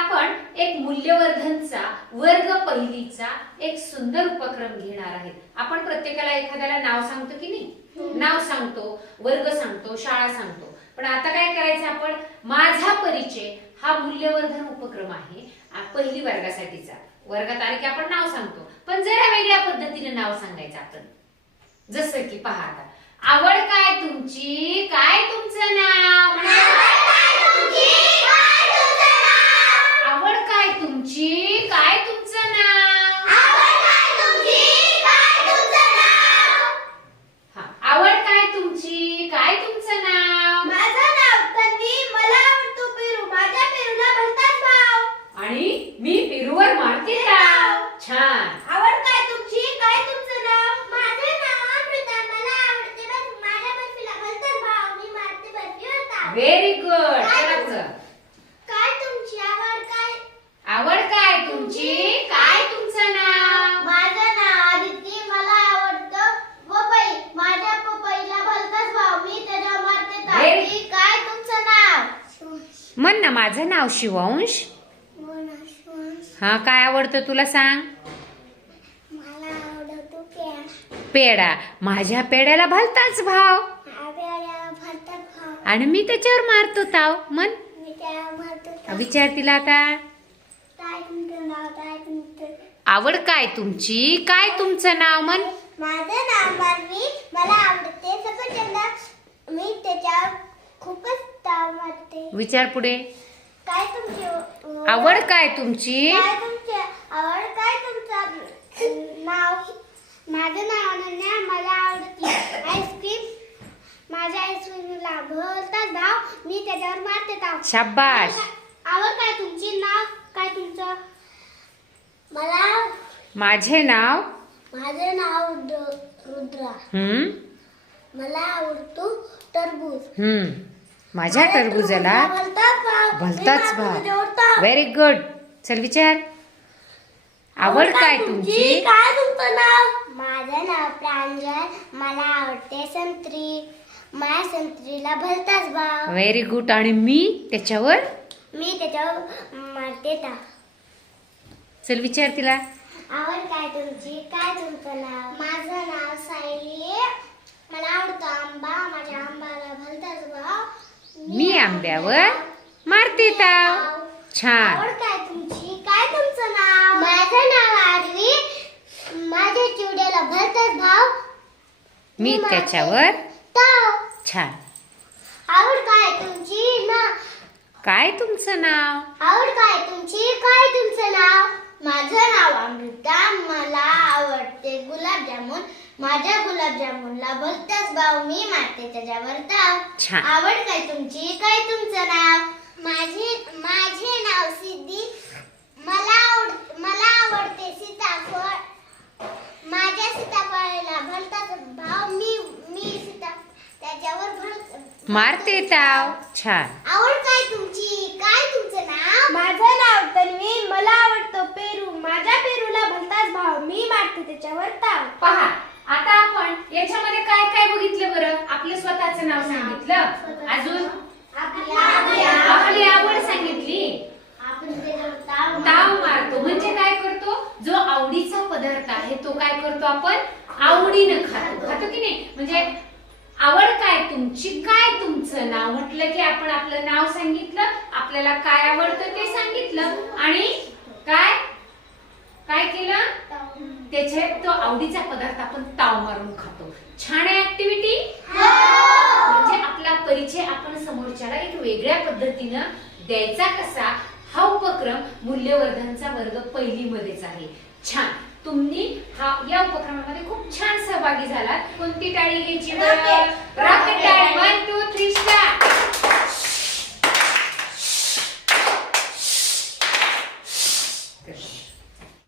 आपण एक मूल्यवर्धनचा वर्ग पहिलीचा एक सुंदर उपक्रम घेणार आहेत। आपण प्रत्येकाला एखाद्याला नाव सांगतो की नाही, नाव सांगतो, वर्ग सांगतो, शाळा सांगतो। पण आता काय करायचं, आपण माझा परिचय हा मूल्यवर्धन उपक्रम आहे पहिली वर्गासाठीचा। वर्गात आले की आपण नाव सांगतो, पण जरा वेगळ्या पद्धतीने नाव सांगायचं आपण। जसं की पहा, आता आवड काय तुमची, काय तुमचं नाव, आवड काय तुमची, काय तुमचं नाव, हा, आवड काय तुमची, काय तुमचं नाव, माझं नाव तन्वी, मला आवडतो पेरू, माझ्या पेरूला भलताच भाव, आणि मी पेरूवर मारते ताव। छान। आवड काय तुमची, काय तुमचं नाव, माझं नाव अमृता, मला आवडते बर्फी, माझ्या बर्फीला भलताच भाव, मी मारते बर्फीवर ताव। Very good. चला पुढं। काय तुमची आवड, काय आवड काय तुमची, काय तुमचं नाव, माझं नाव आदिती, मला आवडतं पपई, माझ्या पपईला भलताच भाव, मी त्याला मारते ताव। Very- काय तुमचं नाव, म्हण ना, माझं नाव शिवांश। हा, काय आवडतं तुला सांग, मला आवडतो पेढा, पेढा, माझ्या पेढ्याला भलताच भाव, पेढ्याला भलताच भाव, आणि मी त्याच्यावर मारतो ताव। म्हण, मी त्याला मारतो ताव। विचार तिला आता, काय तुमचं नाव, काय तुमचं, आवड काय तुमची, काय तुमचं नाव, म्हण, माझं नाव मानवी, मला आवडते सफरचंद, मी त्याच्यावर खूपच ताव मारते। विचार पुढे, काय तुमची आवड काय तुमची, काय तुमची आवड, काय तुमचं नाव, माझं नाव अनन्या, मला आवडते आईस्क्रीम, माझ्या आईस्क्रीमला भलताच भाव, मी त्याच्यावर मारते ताव। शाबास। आवड काय तुमची, नाव काय तुमचं, मला माझे नाव माझं नाव रुद्रा, मला आवडतो टरबूज, माझ्या टरबूजाला भलताच भाव। Very good. चल विचार, आवड काय तुमची, काय तुमचं नाव, माझं नाव प्रांजल, मला आवडते संत्री, माझ्या संत्रीला भलताच भाव, व्हेरी गुड। आणि मी त्याच्यावर, मी त्याच्यावर मारते ताव। चल विचार तिला, आवड काय तुमची, काय तुमचं नाव, माझं नाव सायली, मला आवडतो आंबा, माझ्या आंबाला भलताच भाव, मी आंब्यावर मारते ताव। छान। आवड काय तुमची, काय तुमचं नाव, माझं नाव आरवी, माझ्या चिवड्याला भलताच भाव, मी त्याच्यावर ताव। छान। आवड काय तुमची, ना काय तुमचं नाव, आवड काय तुमची, काय तुमचं नाव, माझं नाव अमृता, मला आवडते गुलाबजामुन, माझ्या गुलाबजामुनला भलताच भाव, मी मारते त्याच्यावर ताव। छान। आवड काय तुमची, काय तुमचं नाव, माझे नाव सिद्धी, मला आवडते सीताफळ, माझ्या सीताफळाला भलताच भाव, मी सीता त्याच्यावर मारते ताव। छान। आवड काय तुमची, काय तुमचं नाव, माझं नाव तन्वी, मला आवडतो पेरू, माझ्या पेरूला भलताच भाव, मी मारते त्याच्यावर ताव। पहा, आता आपण याच्यामध्ये काय काय बघितलं बरं, आपलं स्वतःचं नाव सांगितलं, अजून आपली आवड सांगितली, आपण त्याच्यावर ताव ताव मारतो म्हणजे काय करतो, जो आवडीचा पदार्थ आहे तो काय करतो, आपण आवडीनं खातो की नाही। म्हणजे आवड काय तुमची, काय तुमचं नाव म्हटलं की आपण आपलं नाव सांगितलं, आपल्याला काय आवडतं ते सांगितलं, आणि काय काय केलं, त्याच्यात तो आवडीचा पदार्थ आपण ताव मारून खातो। छान आहे ऍक्टिव्हिटी। म्हणजे आपला परिचय आपण समोरच्याला एक वेगळ्या पद्धतीनं द्यायचा कसा, हा उपक्रम मूल्यवर्धनचा वर्ग पहिली मध्येच आहे। छान, तुम्ही या उपक्रमामध्ये खूप छान सहभागी झालात। कोणती टाळी घ्यायची, रॉकेट